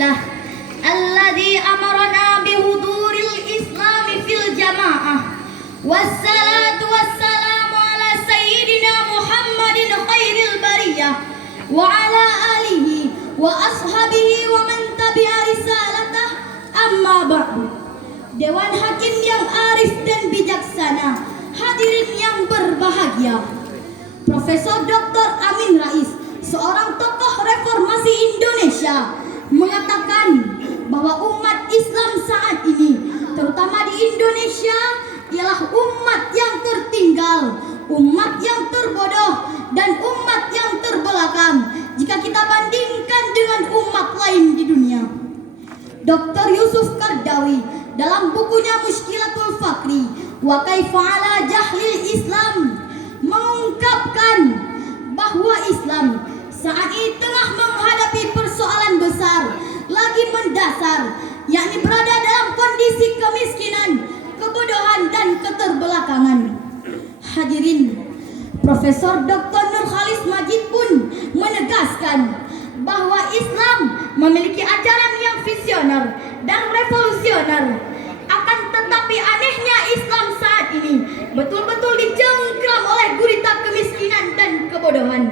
lillah alladzi amarna bihuduril islami fil jamaah. Wassalatu wassalamu ala sayyidina Muhammadin khairil bariyah wa ala alihi wa ashabihi wa man tabi'a risalatah. Amma ba'du. Dewan Hakim yang arif dan bijaksana, hadirin yang berbahagia, Profesor Dr. Amin Rais, seorang tokoh reformasi Indonesia, mengatakan bahwa umat Islam saat ini, terutama di Indonesia, ialah umat yang tertinggal, umat yang terbodoh, dan umat yang terbelakang jika kita bandingkan dengan umat lain di dunia. Dr. Yusuf Qardawi dalam bukunya Mushkilatul Fakri wa Kaifa ala Jahlil Islam mengungkapkan bahwa Islam saat ini tengah menghadapi persoalan besar lagi mendasar, yakni berada dalam kondisi kemiskinan, kebodohan, dan keterbelakangan. Hadirin, Profesor Dr. Nurkhalis Majid pun menegaskan bahwa Islam memiliki ajaran yang visioner dan revolusioner. Akan tetapi anehnya Islam saat ini betul-betul dicengkram oleh gurita kemiskinan dan kebodohan.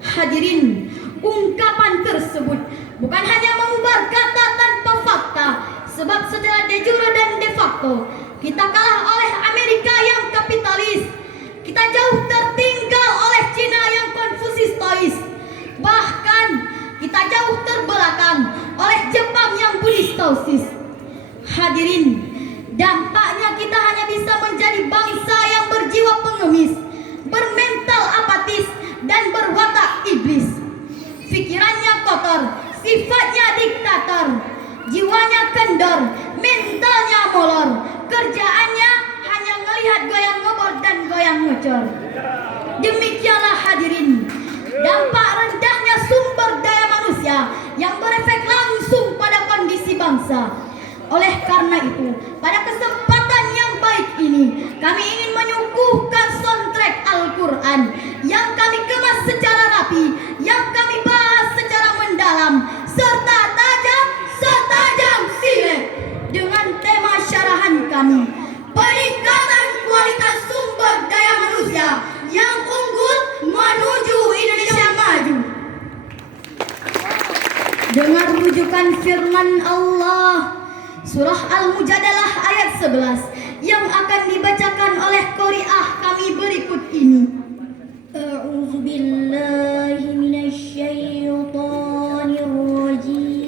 Hadirin, ungkapan tersebut bukan hanya mengubar kata tanpa fakta, sebab secara de jure dan de facto kita kalah oleh Amerika yang kapitalis, kita jauh tertinggal oleh Cina yang konfusistois, bahkan kita jauh terbelakang oleh Jepang yang budistosis. Hadirin, dampaknya kita hanya bisa menjadi bangsa yang berjiwa pengemis, bermental apatis, dan berwatak iblis. Pikirannya kotor, sifatnya diktator, jiwanya kendor, mentalnya molor, kerjaannya hanya melihat goyang ngobor dan goyang ngocor. Demikianlah hadirin, dampak rendahnya sumber daya manusia yang berefek langsung pada kondisi bangsa. Oleh karena itu, pada kesempatan yang baik ini, kami ingin menyuguhkan soundtrack Al-Quran yang kami kemas secara rapi, yang kami bahas secara mendalam, serta tajam silet dengan tema syarahan kami, peningkatan kualitas sumber daya manusia yang unggul menuju Indonesia maju. Dengar rujukan firman Allah Surah Al-Mujadalah ayat 11 yang akan dibacakan oleh qari'ah kami berikut ini. A'udzu billahi minasyaitonir rajim.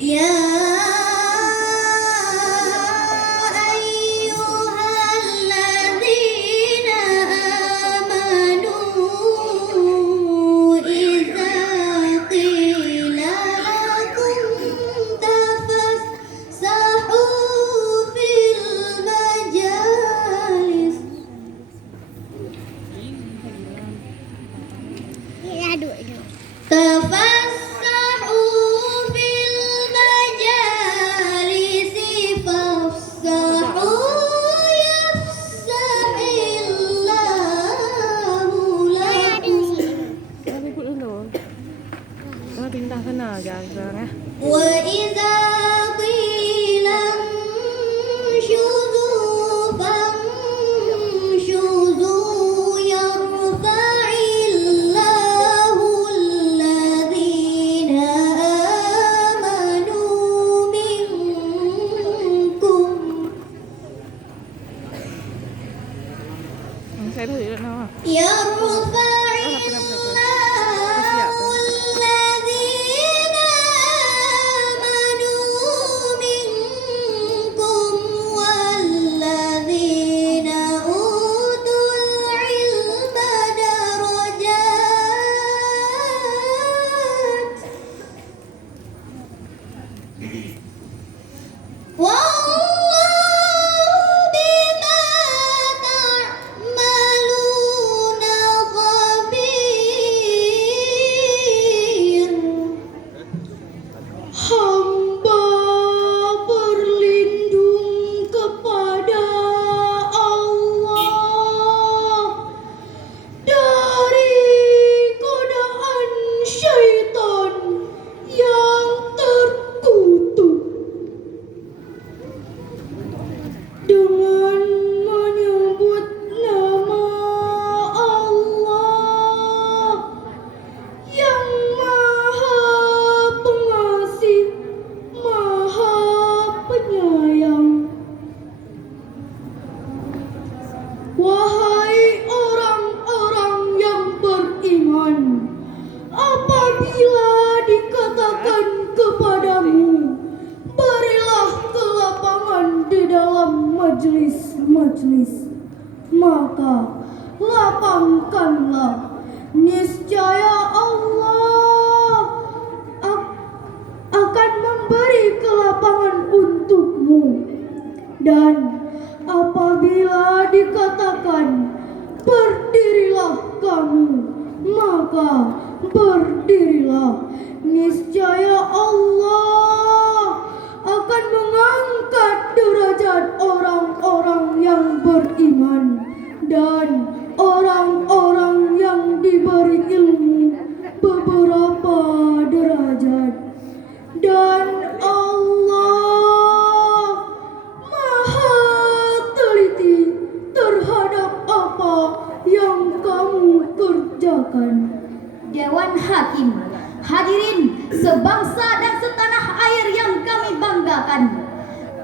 Ya ayyuhalladzina amanu idza qila lakum tafassahu fil majalis. Pindah sana gara-gara Wa idza qila inshuzu famshuzu yarfa'illahu alladhina amanu minkum. Saya dah tidak nama. Wallahu bima majelis-majelis, maka lapangkanlah, niscaya Allah akan memberi kelapangan untukmu. Dan apabila dikatakan berdirilah kamu, maka berdirilah, niscaya Allah akan mengangkat derajat orang-orang yang beriman dan orang-orang yang diberi ilmu beberapa derajat. Dan Allah Maha teliti terhadap apa yang kamu kerjakan. Dewan Hakim, hadirin sebangsa dan setanah air yang kami banggakan.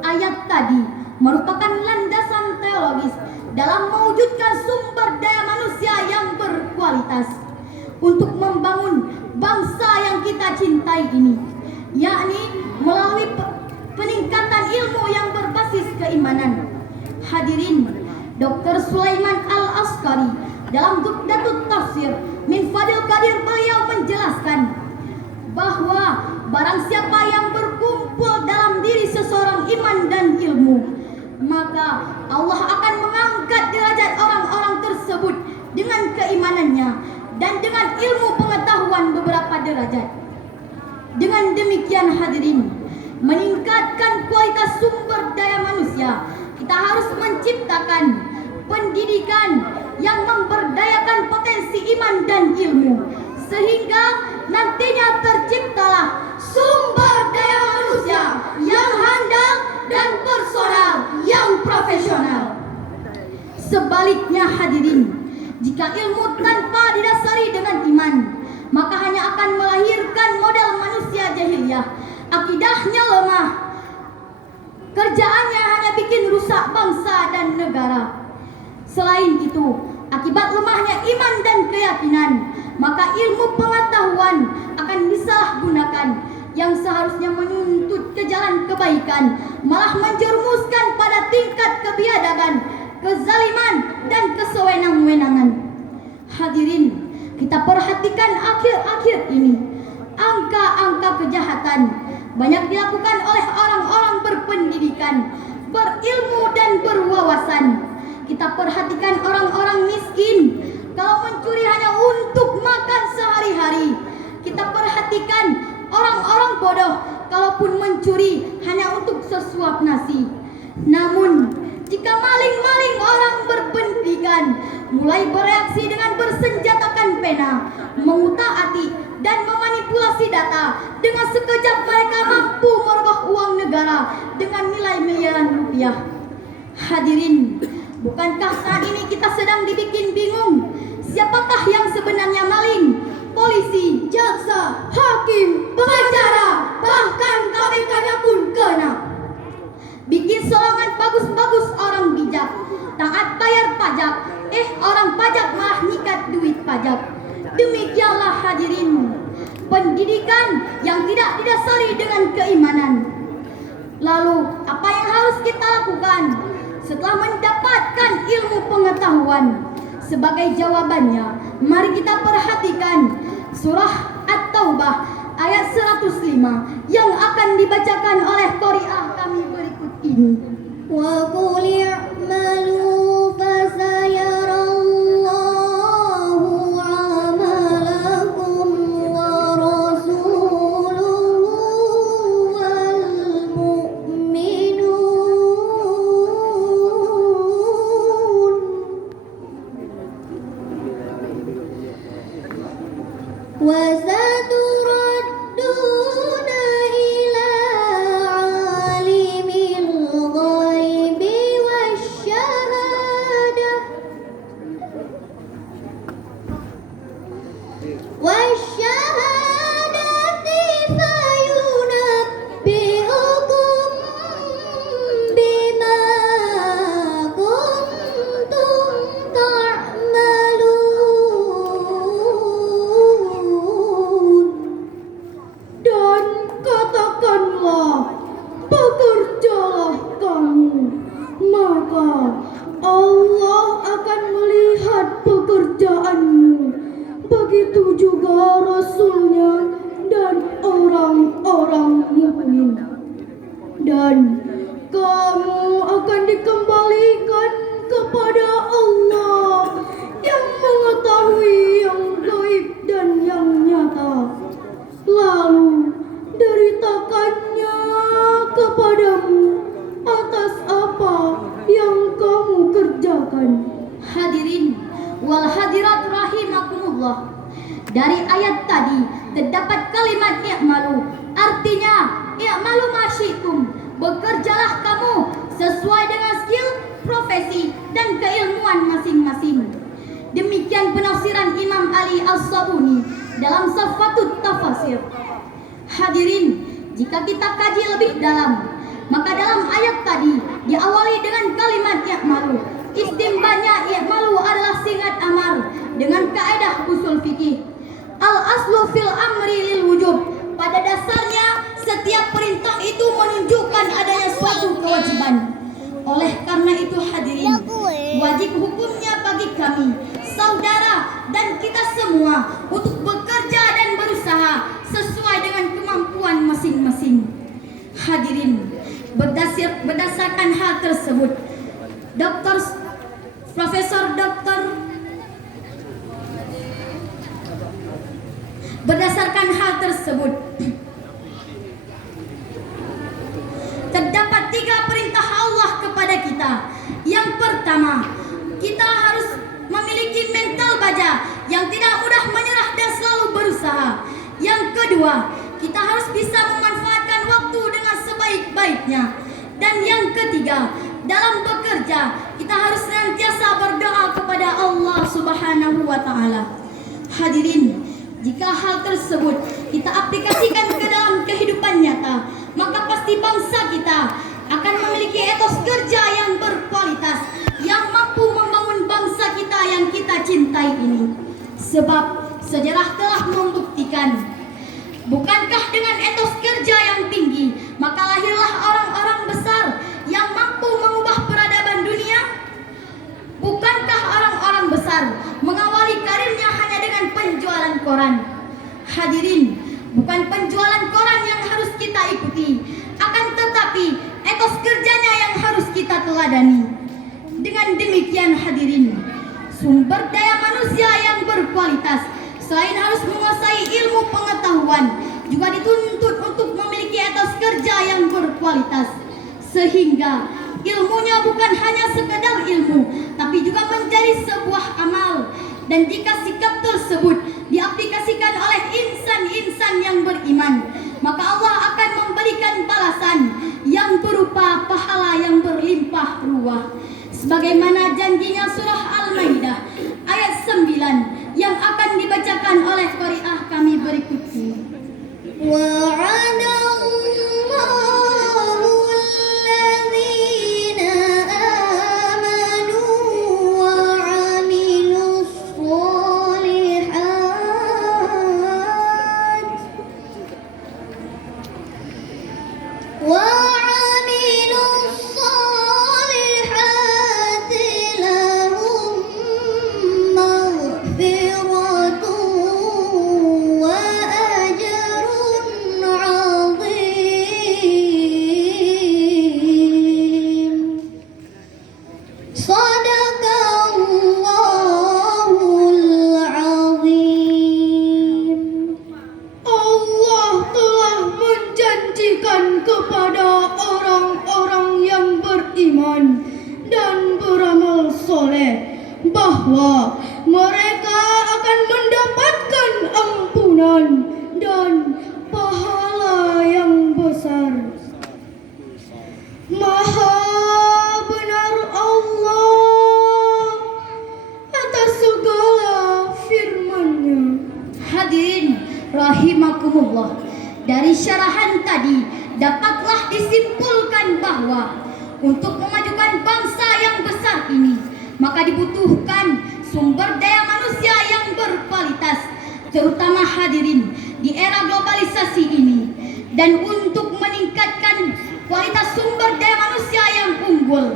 Ayat tadi merupakan landasan teologis dalam mewujudkan sumber daya manusia yang berkualitas untuk membangun bangsa yang kita cintai ini, yakni melalui peningkatan ilmu yang berbasis keimanan. Hadirin, Dr. Sulaiman Al-Askari dalam Duqdatut Tafsir min Fadil Qadir beliau menjelaskan bahwa barang siapa yang berkumpul dalam diri seseorang iman dan ilmu, maka Allah akan mengangkat derajat orang-orang tersebut dengan keimanannya dan dengan ilmu pengetahuan beberapa derajat. Dengan demikian hadirin, meningkatkan kualitas sumber daya manusia, kita harus menciptakan pendidikan yang memberdayakan potensi iman dan ilmu, sehingga nantinya terciptalah sumber daya manusia yang handal dan personal yang profesional. Sebaliknya hadirin, jika ilmu tanpa didasari dengan iman, maka hanya akan melahirkan model manusia jahiliyah. Akidahnya lemah, kerjaannya hanya bikin rusak bangsa dan negara. Selain itu, akibat lemahnya iman dan keyakinan, maka ilmu pengetahuan akan disalahgunakan yang seharusnya menuntut ke jalan kebaikan, malah menjerumuskan pada tingkat kebiadaban, kezaliman dan kesewenang-wenangan. Hadirin, kita perhatikan akhir-akhir ini, angka-angka kejahatan banyak dilakukan oleh orang-orang berpendidikan, berilmu dan berwawasan. Kita perhatikan orang-orang miskin, kalau mencuri hanya untuk makan sehari-hari. Kita perhatikan orang-orang bodoh, kalaupun mencuri hanya untuk sesuap nasi. Namun, jika maling-maling orang berpendidikan mulai bereaksi dengan bersenjatakan pena, mengutak-atik dan memanipulasi data, dengan sekejap mereka mampu merubah uang negara dengan nilai miliaran rupiah. Hadirin, bukankah saat ini kita sedang dibikin bingung? Siapakah yang sebenarnya maling? Polisi, jaksa, hakim, pengacara, bahkan KPK-nya pun kena. Bikin solongan bagus-bagus orang bijak, taat bayar pajak, orang pajak malah nyikat duit pajak. Demikianlah hadirin, pendidikan yang tidak didasari dengan keimanan. Lalu, apa yang harus kita lakukan setelah mendapatkan ilmu pengetahuan? Sebagai jawabannya, mari kita perhatikan surah At-Taubah ayat 105 yang akan dibacakan oleh qari'ah kami berikut ini. Wa qul i'malu fasayarallahu 'amalakum wa rasuluhu wal mu'minun wa saturadduna ila alimil ghaibi wa Ramadan. Hadirin wal hadirat rahimakumullah. Dari ayat tadi terdapat kalimat i'malu, artinya i'malu masyikum, bekerjalah kamu sesuai dengan skill, profesi dan keilmuan masing-masing. Demikian penafsiran Imam Ali As-Sabuni dalam Safatut Tafasir. Hadirin, jika kita kaji lebih dalam, maka dalam ayat tadi diawali dengan kalimat i'malu. Istimbanya i'malu adalah singkat amar dengan kaidah usul fikih. Al-aslu fil amri lil wujub. Pada dasarnya setiap perintah itu menunjukkan adanya suatu kewajiban. Oleh karena itu hadirin, wajib hukumnya bagi kami, saudara dan kita semua untuk bekerja dan berusaha sesuai dengan kemampuan masing-masing. Hadirin, berdasarkan hal tersebut, Berdasarkan hal tersebut, terdapat 3 perintah Allah kepada kita. Yang pertama, kita harus memiliki mental baja yang tidak mudah menyerah dan selalu berusaha. Yang kedua, kita harus bisa memanfaatkan waktu dengan sebaik-baiknya. Dan yang ketiga, dalam bekerja, kita harus senantiasa berdoa kepada Allah Subhanahu wa Ta'ala. Hadirin, jika hal tersebut kita aplikasikan ke dalam kehidupan nyata, maka pasti bangsa kita akan memiliki etos kerja yang berkualitas, yang mampu membangun bangsa kita yang kita cintai ini. Sebab sejarah telah membuktikan, bukankah dengan etos kerja yang tinggi, maka lahirlah orang-orang besar yang mampu mengubah peradaban dunia? Bukankah orang-orang besar mengawali karirnya hanya dengan penjualan koran? Hadirin, bukan penjualan koran yang harus kita ikuti, akan tetapi etos kerjanya yang harus kita teladani. Dengan demikian hadirin, sumber daya manusia yang berkualitas selain harus menguasai ilmu pengetahuan, juga dituntut untuk memiliki etos kerja yang berkualitas, sehingga ilmunya bukan hanya sekedar ilmu, tapi juga menjadi sebuah amal. Dan jika sikap tersebut diaplikasikan oleh insan-insan yang beriman, maka Allah akan memberikan balasan yang berupa pahala yang berlimpah ruah, sebagaimana janjinya surah Al-Maidah ayat 9 yang akan dibacakan oleh qari'ah kami berikut ini. kepada orang-orang yang beriman dan beramal soleh bahwa mereka akan mendapatkan ampunan dan pahala yang besar. Maha benar Allah atas segala firman-Nya. Hadirin rahimakumullah, dari syarahan tadi dapatlah disimpulkan bahwa untuk memajukan bangsa yang besar ini, maka dibutuhkan sumber daya manusia yang berkualitas, terutama hadirin di era globalisasi ini. Dan untuk meningkatkan kualitas sumber daya manusia yang unggul,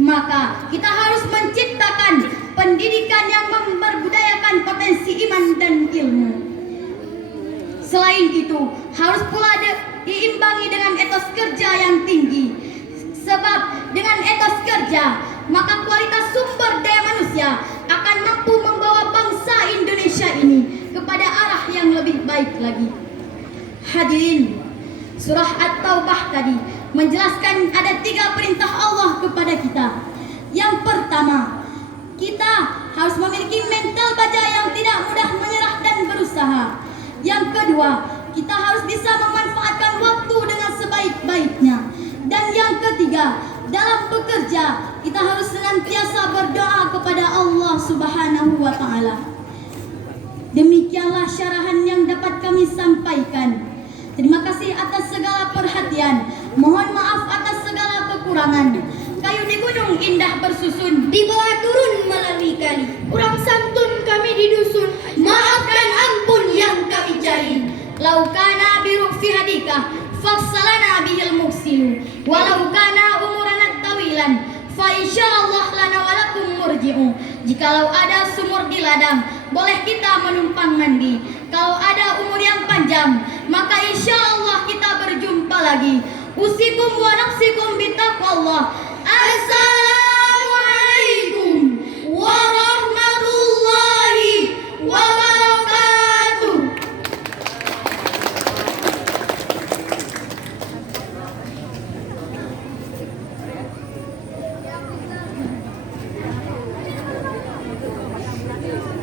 maka kita harus menciptakan pendidikan yang memperbudayakan potensi iman dan ilmu. Selain itu, harus pula diimbangi dengan etos kerja yang tinggi. Sebab dengan etos kerja, maka kualitas sumber daya manusia akan mampu membawa bangsa Indonesia ini kepada arah yang lebih baik lagi. Hadirin, surah At-Taubah tadi menjelaskan ada 3 perintah Allah kepada kita. Yang pertama, kedua, kita harus bisa memanfaatkan waktu dengan sebaik-baiknya. Dan yang ketiga, dalam bekerja kita harus senantiasa berdoa kepada Allah Subhanahu wa taala. Demikianlah syarahan yang dapat kami sampaikan. Terima kasih atas segala perhatian. Mohon maaf atas segala kekurangan. Kayu di gunung indah bersusun, Di bawah turun melalui kali. Kurang santun kami di dusun. Maaf dan ampun yang kami cari. laukana biru fi hadika faksalana bihil muksilu walau kana umurana tawilan fa insyaallah lana walakum murji'u. Jikalau ada sumur di ladang, boleh kita menumpang mandi. Kalau ada umur yang panjang, maka insyaallah kita berjumpa lagi. Usikum wa nafsikum bitaqwallah. Assalamualaikum